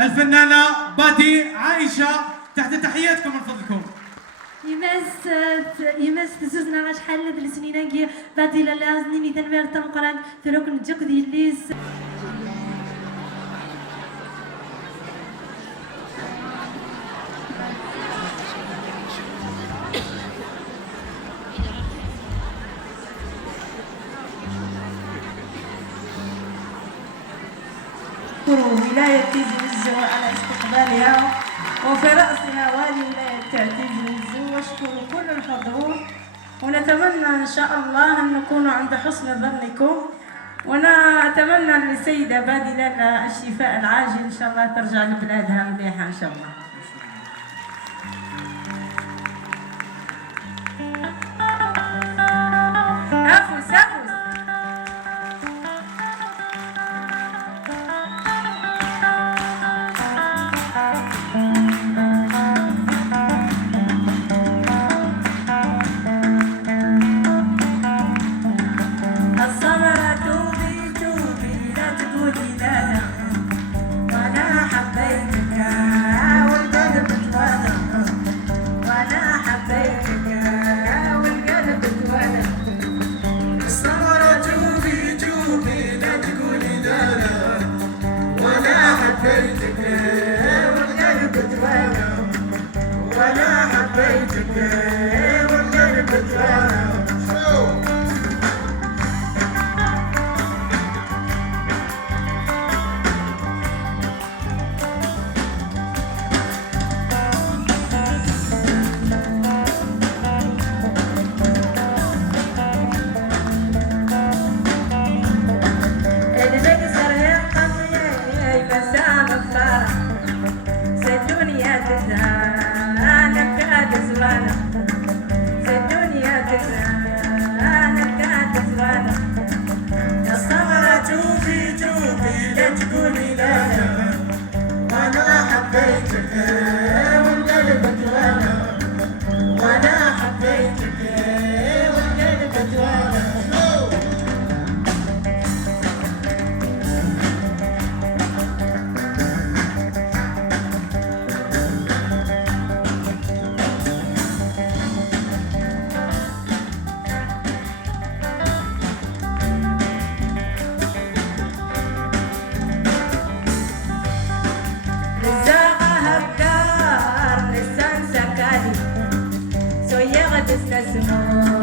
الفنانة بادي عائشة، تحت تحياتكم من فضلكم. يمس تزوزنا شحال هاد السنين بادي لالا زنيني تنوير تنقران تروكن جوك ديال ليس ولاية تيز وزو على استقبالها، وفي رأسها والي ولاية تيز وزو، واشكر كل الحضور، ونتمنى إن شاء الله أن نكون عند حسن ظنكم، وأنا أتمنى للسيدة بادي لالا الشفاء العاجل إن شاء الله، ترجع لبلادها مليحة إن شاء الله. تستسمو